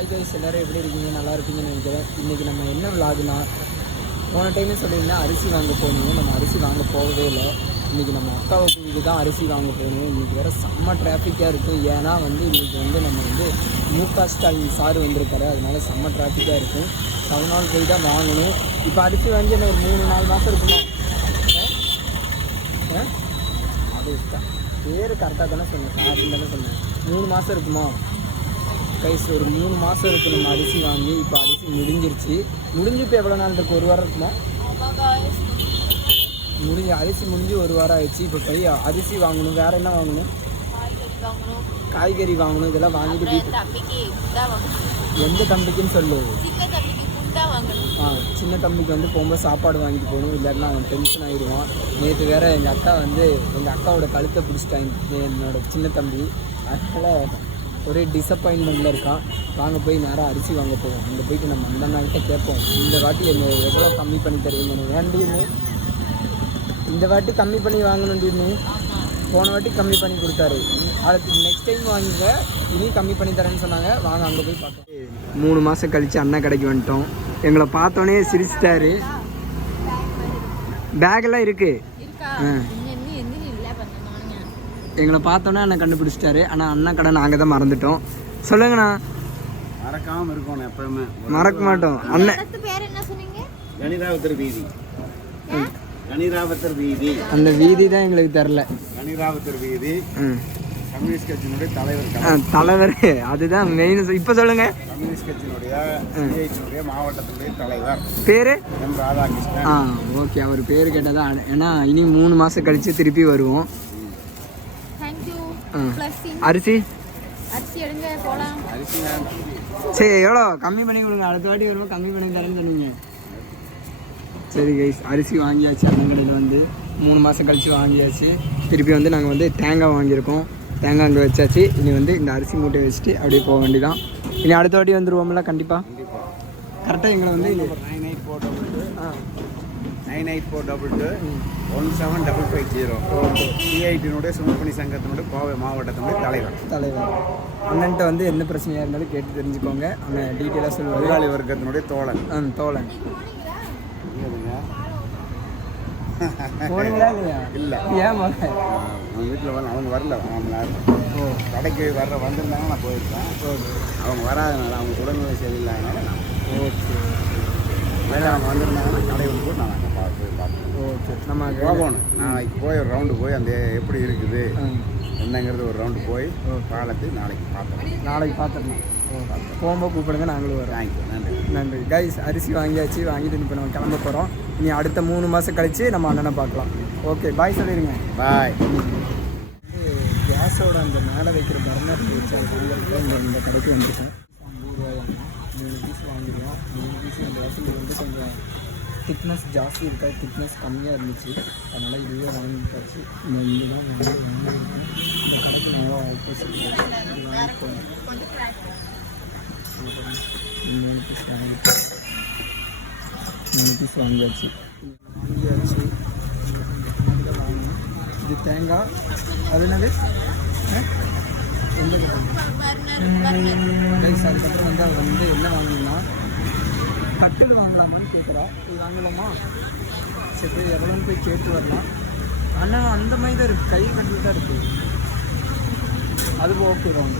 Hi guys, எல்லோரும் எப்படி இருக்கீங்க? நல்லா இருப்பீங்கன்னு நினைக்கிறேன். இன்றைக்கி நம்ம என்ன விளாகுனா, போன டைமே சொல்லியிருந்தா அரிசி வாங்க போகணும். நம்ம அரிசி வாங்க போகவே இல்லை. இன்றைக்கி நம்ம அக்காவை வீட்டுக்கு தான் அரிசி வாங்க போகணும். இன்றைக்கி வேறு செம்ம டிராஃபிக்காக இருக்கும். ஏன்னா இன்றைக்கி நம்ம மு.க. ஸ்டாலின் சார் வந்திருக்காரு. அதனால செம்ம டிராஃபிக்காக இருக்கும். 7 நாள் போய் தான் வாங்கணும். இப்போ அரிசி வாங்கி என்ன ஒரு 3-4 மாதம் இருக்குமா? அது பேர் கரெக்டாக தானே சொன்னேன், சார்ன்னு தானே சொன்னேன். 3 மாதம் இருக்குமா கைஸ்? ஒரு 3 மாதம் இருக்குது நம்ம அரிசி வாங்கி. இப்போ அரிசி முடிஞ்சிருச்சு. முடிஞ்சு இப்போ எவ்வளோ நாள் இருக்குது? 1 வாரம் இருக்குமா? அரிசி முடிஞ்சு 1 வாரம் ஆயிடுச்சு. இப்போ போய் அரிசி வாங்கணும். வேறு என்ன வாங்கணும்? காய்கறி வாங்கணும். இதெல்லாம் வாங்கிட்டு எந்த தம்பிக்குன்னு சொல்லு. சின்ன தம்பிக்கு போகும்போது சாப்பாடு வாங்கிட்டு போகணும். இல்லைன்னா அவன் டென்ஷன் ஆகிடுவான். நேற்று வேறு எங்கள் அக்காவோட கழுத்தை பிடிச்சிட்டாங்க என்னோட சின்ன தம்பி. அதனால் ஒரே டிசப்பாயின்மெண்ட்டில் இருக்கான். வாங்க போய் நேராக அரிசி வாங்க போவோம். அங்கே போயிட்டு நம்ம அந்த நாள்கிட்ட கேட்போம், இந்த வாட்டி என்ன எவ்வளோ கம்மி பண்ணி தருவீங்கன்னு. வேண்டின்னு இந்த வாட்டி கம்மி பண்ணி வாங்கணும்னு போன வாட்டி கம்மி பண்ணி கொடுத்தாரு. அடுத்து நெக்ஸ்ட் டைம் வாங்குங்க, இனி கம்மி பண்ணி தரேன்னு சொன்னாங்க. வாங்க அங்கே போய் பார்த்தோம். 3 மாதம் கழித்து அண்ணன் கடைக்கு வந்துட்டோம். எங்களை பார்த்தோன்னே சிரிச்சிட்டாரு. பேக்கெல்லாம் இருக்குது. எங்களை பார்த்தோன்னே அண்ணன் கண்டுபிடிச்சிட்டாரு. ஆனால் அண்ணன் கடை நாங்கள் தான் மறந்துட்டோம். சொல்லுங்கண்ணா. மறக்காமல் இருக்கணும், எப்பவுமே மறக்க மாட்டோம். அண்ணன் கனிராவத்தர் வீதி, அந்த வீதி தான் எங்களுக்கு தெரில. கனிராவத்தர் வீதி கம்யூனிஸ்ட் கட்சியினுடைய தலைவர் அதுதான் மெயின். இப்போ சொல்லுங்க. கம்யூனிஸ்ட் கட்சியினுடைய மாவட்டத்தினுடைய தலைவர் பேரு எம் ராதாகிருஷ்ணன். ஓகே, அவர் பேர் கேட்டதான். ஏன்னா இனி 3 மாதம் கழிச்சு திருப்பி வருவோம். அரிசி சரி, எவ்வளோ கம்மி பண்ணி கொடுங்க. அடுத்த வாட்டி வரும்போது கம்மி பண்ணி தரேன்னு சொன்னீங்க. சரி கைஸ், அரிசி வாங்கியாச்சு. அண்ணன் கடையில் 3 மாதம் கழித்து வாங்கியாச்சு. திருப்பி நாங்கள் தேங்காய் வாங்கியிருக்கோம். தேங்காய் அங்கே வச்சாச்சு. இனி இந்த அரிசி மூட்டை வச்சுட்டு அப்படியே போக வேண்டிதான். இனி அடுத்த வாட்டி வந்துடுவோம்ல கண்டிப்பாக. கரெக்டாக எங்களை 98422 17550 சிஐடியினுடைய சுமப்பணி சங்கத்தினுடைய கோவை மாவட்டத்தினுடைய தலைவர். அண்ணன்ட்ட என்ன பிரச்சனையாக இருந்தாலும் கேட்டு தெரிஞ்சுக்கோங்க. அண்ணன் டீட்டெயிலாக சொல்லுவாங்க. முதலாளி வர்க்கத்தினுடைய தோழன். போனீங்களா இல்லையா? இல்லை, ஏன் அவங்க வீட்டில் அவங்க வரல. கடைக்கு வந்திருந்தாங்க, நான் போயிருக்கேன். அவங்க வராதனால, அவங்க உடல்நிலை சரியில்லாதனால நான் அவங்க வந்திருந்தாங்கன்னா கடையை போட்டு நான் அங்கே போய் பார்ப்பேன். ஓகே, நம்ம போகணும். நாளைக்கு போய் ஒரு ரவுண்டு போய் அந்த எப்படி இருக்குது என்னங்கிறது ஒரு ரவுண்டு போய் பாலத்து நாளைக்கு பார்த்துடணும். போகும்போது கூப்பிடுங்க, நாங்களும் வரோம். தேங்க்யூ, நன்றி கைஸ். அரிசி வாங்கியாச்சு. வாங்கிட்டு இப்போ நம்ம கிளம்ப போகிறோம். இனி அடுத்த 3 மாதம் கழித்து நம்ம அண்ணனை பார்க்கலாம். ஓகே, பாய் சொல்லிடுங்க. பாய். கேஸோட அந்த மேலே வைக்கிற பர்னர் வச்சு இந்த கடைக்கு வந்துட்டேன். 50 ரூபாய் 3 பீஸ் வாங்கிடுவோம். 3 பீஸ் இந்த வாசல் கொஞ்சம் திக்னஸ் ஜாஸ்தி இருக்காது, திக்னஸ் கம்மியாக இருந்துச்சு. அதனால் இதுவே வாங்கிட்டாச்சு. இந்த ஆப்போசிட் 3 பீஸ் வாங்கியாச்சு. இது தேங்காய். அது என்னது? எந்த கைஸ்? அதுக்கப்புறம் அவர் என்ன வாங்கிடலாம், கட்டில் வாங்கலாமான்னு கேட்குறா. இது வாங்கலாமா? சரி, எவ்வளோன்னு போய் கேட்டு வரலாம். ஆனால் அந்த மாதிரி தான் இருக்குது, கை கட்டில் தான் இருக்குது. அது ஓகே தான்.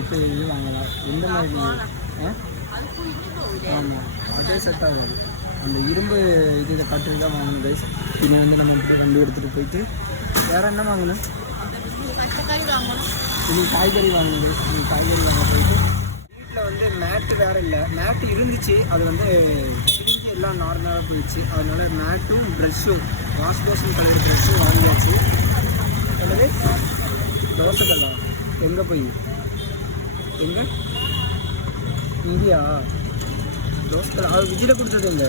இப்போ இது வாங்கலாம். எந்த மாதிரி? ஆமாம், அதே செட் ஆகாது. அந்த இரும்பு இது கட்டில் தான் வாங்கணும் கைஸ். பின்ன நம்ம 2 எடுத்துகிட்டு போயிட்டு வேறு என்ன வாங்கணும்? இனி காய்கறி வாங்கணும் கைஸ். இனி காய்கறி வாங்க போயிட்டு வீட்டில் மேட்டு வேறு இல்லை. மேட்டு இருந்துச்சு, அது பிரிஞ்சு எல்லாம் நார்மலாக போயிடுச்சு. அதனால மேட்டும் ப்ரெஷ்ஷும் வாஷ் பேஷன் கலர் ப்ரெஷ்ஷும் வாங்கியாச்சு. அதாவது தோசைக்கல்லா எங்கே போய் எங்கே இங்கேயா? தோசைக்கல்லா அது விஜயில் கொடுத்தது இல்லை.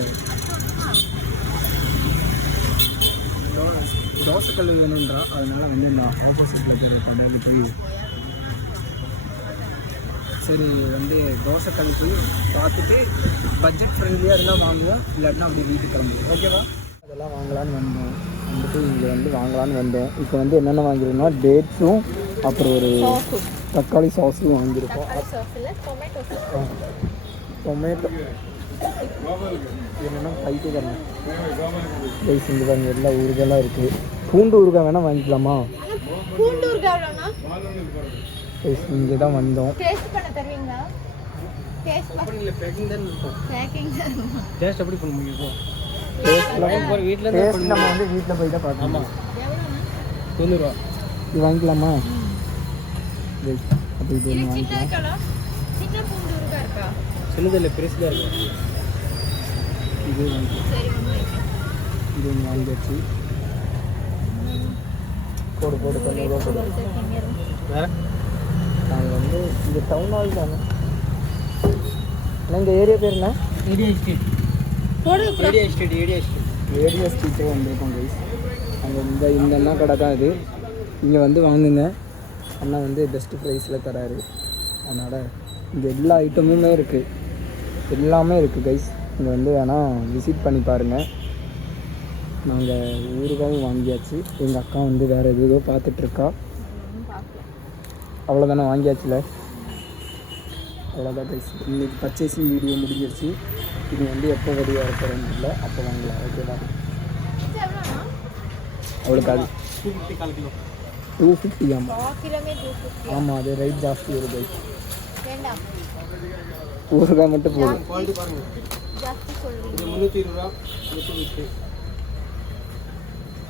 தோசைக்கல் வேணுன்றா. அதனால் நான் ஆப்போசிட்டில் இருக்கிற கடையில் போய் சரி தோசைக்கல் போய் பார்த்துட்டு பட்ஜெட் ஃப்ரெண்ட்லியாக இருந்தால் வாங்குவோம். இல்லாட்டினா அப்படி வீட்டுக்கு கிளம்புவோம். ஓகேவா? இதெல்லாம் வாங்கலான்னு வந்தோம், வந்துட்டு இங்கே வந்து வாங்கலான்னு வந்தோம். இப்போ வந்து என்னென்ன வாங்கிருக்கோம்னா டேட்ஸும் அப்புறம் ஒரு தக்காளி சாஸும் வாங்கியிருக்கோம். டொமேட்டோ என்னென்னா பைக்கு தரணும் ரைஸ் இங்கே பாருங்க, எல்லா ஊறுகாயெல்லாம் இருக்குது. பூண்டு ஊறுகாய் வேணால் வாங்கிக்கலாமா? இங்கே தான் வந்தோம். நம்ம வந்து வீட்டில் போய் தான் பார்க்கணும். $90 இது வாங்கிக்கலாமா? அப்போ இது ஒன்று வாங்கிக்கலாம். சின்னதில் பெருசுதான் இருக்கு. இது வாங்கிக்கலாம். இது ஒன்று வாங்கியாச்சு. போடு போடு $90 போடு. வேறு நாங்கள் வந்து இந்த டவுன் ஹால் தானே. இந்த ஏரியா பேர் என்ன? ஏரியா ஸ்ட்ரீட்டே வந்திருக்கோம் கைஸ். அங்கே இந்த அண்ணா கடை தான் இது. இங்கே வந்து வாங்குங்க, அண்ணா வந்து பெஸ்ட்டு ப்ரைஸில் தராரு. அதனால் இங்கே எல்லா ஐட்டமுமே இருக்குது, எல்லாமே இருக்குது கைஸ். இங்கே வந்து வேணால் விசிட் பண்ணி பாருங்கள். நாங்கள் ஊறுகாயும் வாங்கியாச்சு. எங்கள் அக்கா வந்து வேறு எதுவோ பார்த்துட்ருக்கா. அவ்வளோதானே, வாங்கியாச்சுல. அவ்வளோதான் கைஸ். இன்றைக்கி பர்ச்சேசிங் வீடியோ முடிஞ்சிருச்சு. இது வந்து எப்போ வடிவாக இருக்கிறது இல்லை, அப்போ வாங்கலாம். ஓகேவா? அவளுக்கு அது 250. ஆமாம் அது ரேட் ஜாஸ்தி வருது. ஊறுகாய் மட்டும் போதும்.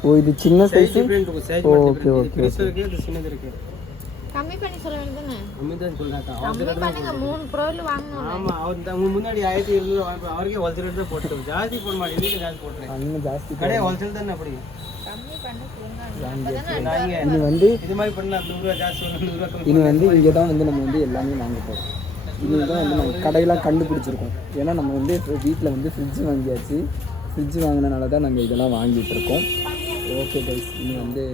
ஓ இது சின்ன சைஸ். Okay okay. கம்மி பண்ணி சொல்ல வேண்டியதானே? கம்மி தான் சொல்றாங்க. கம்மி பண்ணுங்க, 3 பொருள் வாங்கணும். ஆமா, அவர் முன்னாடி 1200 அவர்க்கே ஹோல்சேல் தான் போட்டு ஜாஸ்தி போட மாட்டேன். இதுக்கு ஜாஸ்தி போடுறேன். அண்ணன் ஜாஸ்தி கடை ஹோல்சேல் தானே. அப்படி கம்மி பண்ண சொல்லுங்க. இது வந்து இது மாதிரி பண்ணலாம். $100 ஜாஸ்தி $100 இது வந்து இங்கே தான் வந்து நம்ம வந்து எல்லாமே வாங்க போகிறோம். இதுதான் வந்து நம்ம கடையெல்லாம் கண்டுபிடிச்சிருக்கோம். ஏன்னா நம்ம வந்து வீட்டில் வந்து ஃப்ரிட்ஜ் வாங்கியாச்சு. ஃப்ரிட்ஜ் வாங்கினால தான் நாங்கள் இதெல்லாம் வாங்கிட்டு இருக்கோம். ஓகே கைஸ், இனி வந்து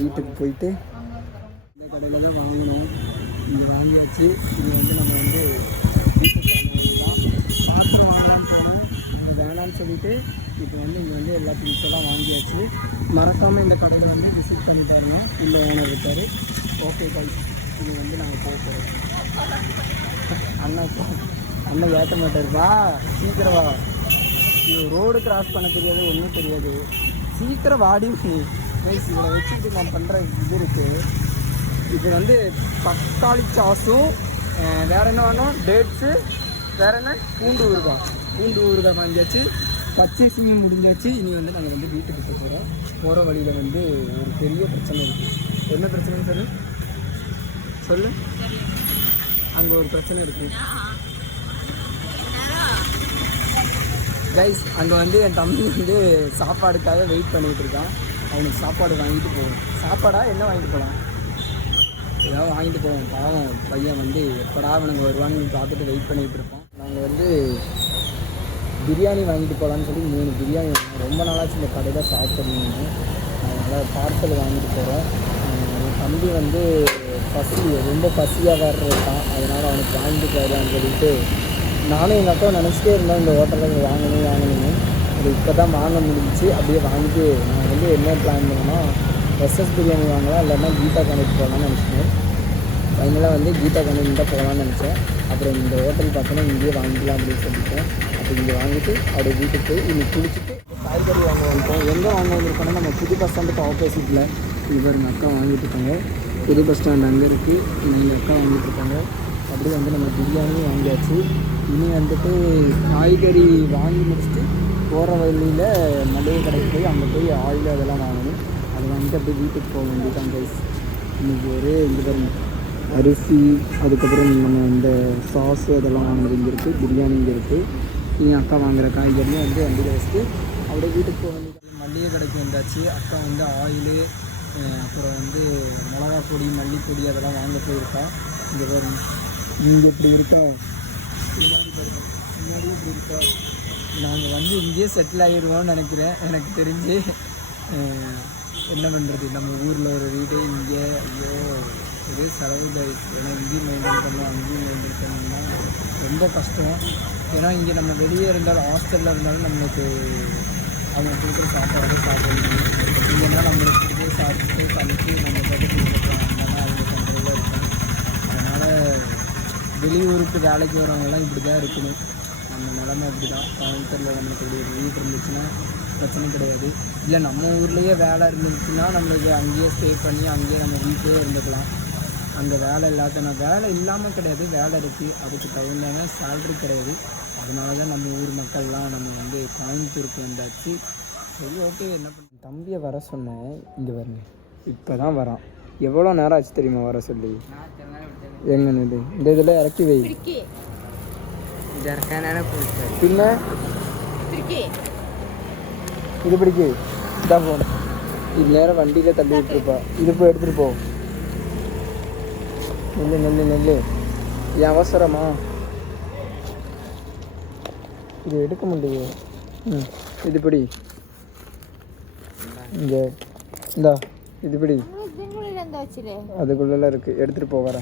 வீட்டுக்கு போயிட்டு இந்த கடையில் தான் வாங்கணும். இங்கே வாங்கியாச்சு. இது வந்து நம்ம வந்து வீட்டுக்கு வாங்க வேண்டியதான். பார்த்து வாங்கலாம்னு சொல்லி இங்கே வேணான்னு சொல்லிவிட்டு இப்போ வந்து இங்கே வந்து எல்லா திங்ஸெல்லாம் வாங்கியாச்சு. மறக்காமல் இந்த கடையில் வந்து விசிட் பண்ணி பாருங்க. இந்த ஓனர் இருக்கார். ஓகே கைஸ், இது வந்து நாங்கள் போக போகிறோம். அண்ணன் ஏற்ற மாட்டாருப்பா, சீக்கிரம் வா. இது ரோடு கிராஸ் பண்ண தெரியாது, ஒன்றும் தெரியாது. சீக்கிரம் வாடி. இதை வச்சுக்கிட்டு நான் பண்ணுற இது இருக்குது. இது வந்து தக்காளி சாஸும் வேறு என்ன வேணும், டேட்ஸு, வேறு என்ன பூண்டு ஊறுகாய் வாங்கியாச்சு. பர்ச்சேசிங் முடிஞ்சாச்சு. இனி வந்து நாங்கள் வந்து வீட்டுக்கு போகிறோம். போகிற வழியில் வந்து ஒரு பெரிய பிரச்சனை இருக்குது. என்ன பிரச்சனைன்னு சொல்லு. அங்கே ஒரு பிரச்சனை இருக்குது கைஸ். அங்கே வந்து என் தம்பி வந்து சாப்பாடுக்காக வெயிட் பண்ணிகிட்டு இருக்கான். அவனுக்கு சாப்பாடு வாங்கிட்டு போவோம். சாப்பாடா என்ன வாங்கிட்டு போகலாம்? ஏதாவது வாங்கிட்டு போவோம். பாவம் பையன் வந்து எப்படா அவனுங்க வருவான்னு பார்த்துட்டு வெயிட் பண்ணிகிட்டு இருப்பான். நாங்கள் வந்து பிரியாணி வாங்கிட்டு போகலான்னு சொல்லி 3 பிரியாணி வாங்கினோம். ரொம்ப நாளாச்சு இந்த கடையில் சாப்பிட்ணுன்னு. அதனால் பார்சல் வாங்கிட்டு போகிறோம். என் தம்பி வந்து ரொம்ப பசியாக வேறு இருக்கான். அதனால் அவனுக்கு வாங்கிட்டு போயிடலான்னு சொல்லிட்டு நானும் எங்கள் அக்கா நினச்சிட்டே இருந்தோம் இந்த ஹோட்டலில் வாங்கணும்னு. அது இப்போ தான் வாங்க முடிஞ்சிச்சு. அப்படியே வாங்கிட்டு நான் வந்து என்ன பிளான் பண்ணோன்னா எஸ்எஸ் பிரியாணி வாங்கலாம், இல்லைன்னா கீதா கணக்கு போகலான்னு நினச்சினேன். ஃபைனலாக வந்து கீதா கணக்கு தான் போகலான்னு நினச்சேன். அப்புறம் இந்த ஹோட்டல் பார்த்தோன்னா இங்கேயே வாங்கிக்கலாம் அப்படின்னு சொல்லிட்டேன். அப்போ இங்கே வாங்கிட்டு அப்படியே வீட்டுக்கு போய் இன்னைக்கு குளிச்சுட்டு காய்கறி வாங்க வந்துட்டோம். எங்கே வாங்க வந்திருக்கோன்னா நம்ம புது பஸ் ஸ்டாண்டுக்கு ஆப்போசிட்டில் இவர் எங்கள் அக்கா வாங்கிட்டு இருக்காங்க. புது பஸ் ஸ்டாண்ட் அங்கே இருக்குது. எங்கள் அக்கா வாங்கிட்டு இருக்காங்க. அப்படியே வந்து நம்ம பிரியாணி வாங்கியாச்சு. இனி வந்துட்டு காய்கறி வாங்கி முடிச்சுட்டு போகிற வழியில் மளிகை கடைக்கு போய் அங்கே போய் ஆயில் அதெல்லாம் வாங்கணும். அதை வாங்கிட்டு அப்படியே வீட்டுக்கு போக வேண்டியதான் கைஸ். இன்றைக்கி ஒரு இங்கே பாருங்க அரிசி, அதுக்கப்புறம் நம்ம இந்த சாஸு அதெல்லாம் வாங்குறது இங்கே இருக்குது. பிரியாணி இங்கே இருக்குது. என் அக்கா வாங்குகிற காய்கறியும் வந்து வண்டியில் வச்சுட்டு அப்படியே வீட்டுக்கு போக வேண்டியது. மளிகை கடைக்கு வந்தாச்சு. அக்கா வந்து ஆயிலு, அப்புறம் வந்து மிளகா பொடி, மல்லிப்பொடி அதெல்லாம் வாங்க போயிருக்கா. இங்கே பாருங்க, இங்கே இப்படி இருக்கா, முன்னாடியே இப்படி இருக்கா. நாங்கள் வந்து இங்கேயே செட்டில் ஆகிடுவோம்னு நினைக்கிறேன். எனக்கு தெரிஞ்சு என்ன பண்ணுறது, நம்ம ஊரில் ஒரு வீடு இங்கே. ஐயோ ஒரே செலவு கைஸ். ஏன்னா இங்கேயும் மெயின்டைன் பண்ணணும், அங்கேயும் மெயின்டைன் பண்ணணும்னா ரொம்ப கஷ்டம். ஏன்னா இங்கே நம்ம வெளியே இருந்தாலும் ஹாஸ்டலில் இருந்தாலும் நம்மளுக்கு அவங்க கொடுக்குற சாப்பாடு சாப்பிடணும். இல்லைன்னா நம்மளுக்கு கொடுத்து சாப்பிட்டு கழிச்சு நம்ம பாட்டு கொடுக்கலாம். அதனால் அவங்க பண்ணுறதா இருக்கும். அதனால் வெளியூருக்கு வேலைக்கு வரவங்கலாம் இப்படி தான் இருக்கணும். நம்ம நிலமை அப்படி தான். கோயம்புத்தூரில் நம்மளுக்கு ஒரு வீடு இருந்துச்சுன்னா பிரச்சனை கிடையாது. இல்லை நம்ம ஊர்லேயே வேலை இருந்துச்சுன்னா நம்மளுக்கு அங்கேயே ஸ்டே பண்ணி அங்கேயே நம்ம வீட்டிலே இருந்துக்கலாம். அங்கே வேலை இல்லாத வேலை இல்லாமல் கிடையாது, வேலை இருக்குது. அதுக்கு தகுந்தான சேல்ரி கிடையாது. அதனால தான் நம்ம ஊர் மக்கள்லாம் நம்ம வந்து கோயம்புத்தூருக்கு வந்தாச்சு. சரி ஓகே, என்ன பண்ண தம்பியை வர சொன்னேன். இங்கே வரணும், இப்போ தான் வரான். எவ்வளோ நேரம் ஆச்சு தெரியுமா வர சொல்லி? எங்கன்னு இது இந்த இதில் இறக்கி வை. பின்ன இது பிடிக்கு இதான் போன இது நேரம் வண்டியில் தள்ளி விட்டுருப்பா. இது போய் எடுத்துகிட்டு போ. நெல்லு என் அவசரமா இது எடுக்க முடியுது. இது பிடி. இங்கே இந்தா இது பிடி. அதுக்குள்ளெல்லாம் இருக்குது, எடுத்துகிட்டு போ. வர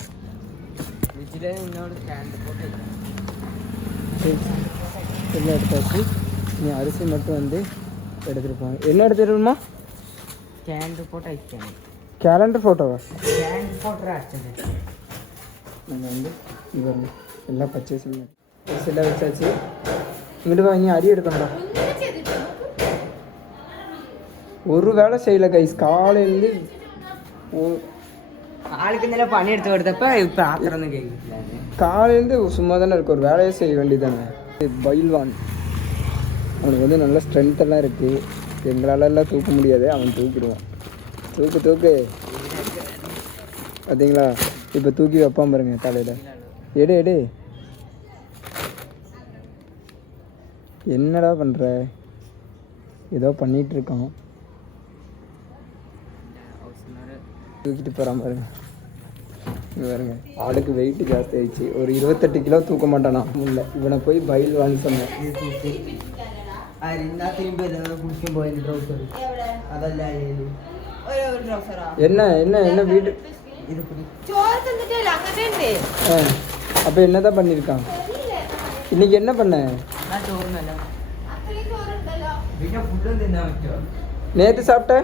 எல்லாம் எடுத்தாச்சு. நீ அரிசி மட்டும் வந்து எடுத்துகிட்டு போங்க. என்ன எடுத்துகிட்டுமா? கேலண்டர் ஃபோட்டோவா? நம்ம வந்து இவர் எல்லாம் பர்ச்சேஸ் எல்லாம் வச்சாச்சு. இங்கிட்டு வாங்கி அரி எடுக்கணும்டா. ஒரு வேலை செய்யலை கைஸ். காலையிலேருந்து ஆளுக்கு மேலே பண்ணி எடுத்து வரதப்ப இப்போ ஆத்திரம் கேட்குது. காலையிலேருந்து சும்மா தானே இருக்கு, ஒரு வேலையை செய்ய வேண்டியதானே. பைல்வான் அவனுக்கு வந்து நல்ல ஸ்ட்ரென்த் எல்லாம் இருக்குது. எங்களால் எல்லாம் தூக்க முடியாது, அவன் தூக்கிடுவான். தூக்கு பார்த்தீங்களா? இப்போ தூக்கி வைப்பான் பாருங்க தலையில். எடு என்னடா பண்ணுற? ஏதோ பண்ணிகிட்ருக்கான். தூக்கிட்டு போகிறான் பாருங்க. இங்கே பாருங்க, ஆளுக்கு வெயிட் ஜாஸ்தி ஆயிடுச்சு. ஒரு 28 கிலோ தூக்க மாட்டானா இல்லை. இவனை போய் பைல் வாங்கி சொன்னேன். என்ன வீடு அப்போ என்னதான் பண்ணியிருக்கான்? இன்னைக்கு என்ன பண்ண? நேற்று சாப்பிட்ட?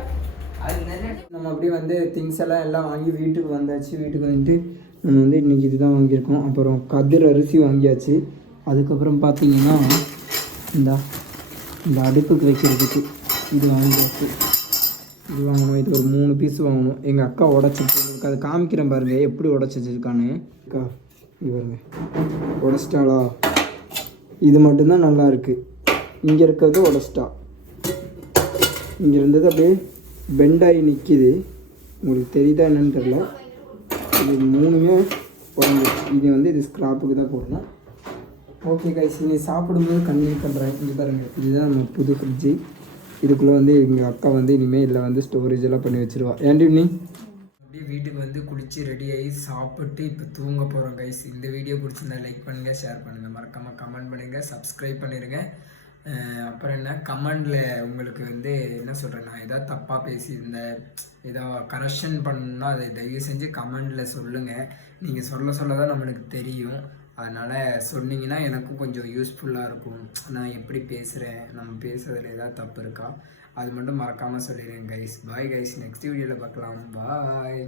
நம்ம அப்படியே வந்து திங்ஸ் எல்லாம் வாங்கி வீட்டுக்கு வந்தாச்சு. வீட்டுக்கு வந்துட்டு நம்ம வந்து இன்றைக்கி இதுதான் வாங்கியிருக்கோம். அப்புறம் கதிர் அரிசி வாங்கியாச்சு. அதுக்கப்புறம் பார்த்தீங்கன்னா இந்த அடுப்புக்கு வைக்கிறதுக்கு இது வாங்கியாச்சு. இது வாங்கணும். இது ஒரு 3 பீஸ் வாங்கணும். எங்கள் அக்கா உடச்சிட்டு உங்களுக்கு அதை காமிக்கிறேன் பாருங்கள் எப்படி உடச்சிருக்கான்னு. அக்கா இது பாருங்க, உடச்சிட்டாளா? இது மட்டும்தான் நல்லா இருக்குது. இங்கே இருக்கிறது உடச்சிட்டா. இங்கே இருந்தது அப்படியே பெண்டாகி நிற்கிது. உங்களுக்கு தெரியுதா என்னன்னு தெரியல. இது 3மே உடஞ்சிருக்கு. இது வந்து இது ஸ்க்ராப்புக்கு தான் போடணும். ஓகே கைஸ், நீ சாப்பிடும்போது கண்டினியூ பண்ணுறேன். இங்கே பாருங்கள், இதுதான் நம்ம புது ஃப்ரிட்ஜு. இதுக்குள்ளே வந்து எங்கள் அக்கா வந்து இனிமேல் இதில் வந்து ஸ்டோரேஜ் எல்லாம் பண்ணி வச்சுருவா. ஏன்டி நீ அப்படியே வீட்டுக்கு வந்து குளித்து ரெடி ஆகி சாப்பிட்டு இப்போ தூங்க போகிறோம் கைஸ். இந்த வீடியோ பிடிச்சிருந்தா லைக் பண்ணுங்கள், ஷேர் பண்ணுங்கள், மறக்காமல் கமெண்ட் பண்ணுங்கள், சப்ஸ்கிரைப் பண்ணிடுங்க. அப்புறம் என்ன கமெண்டில் உங்களுக்கு வந்து என்ன சொல்கிறேன், நான் ஏதாவது தப்பாக பேசியிருந்தேன், ஏதோ கரெக்ஷன் பண்ணணுன்னா அதை தயவு செஞ்சு கமெண்டில் சொல்லுங்கள். நீங்கள் சொல்ல தான் நம்மளுக்கு தெரியும். அதனால் சொன்னீங்கன்னா எனக்கும் கொஞ்சம் யூஸ்ஃபுல்லாக இருக்கும். நான் எப்படி பேசுகிறேன், நம்ம பேசுறதுல ஏதாவது தப்பு இருக்கா, அது மட்டும் மறக்காமல் சொல்லிடுங்க கைஸ். பாய் கைஸ், நெக்ஸ்ட் வீடியோவில் பார்க்கலாம். பாய்.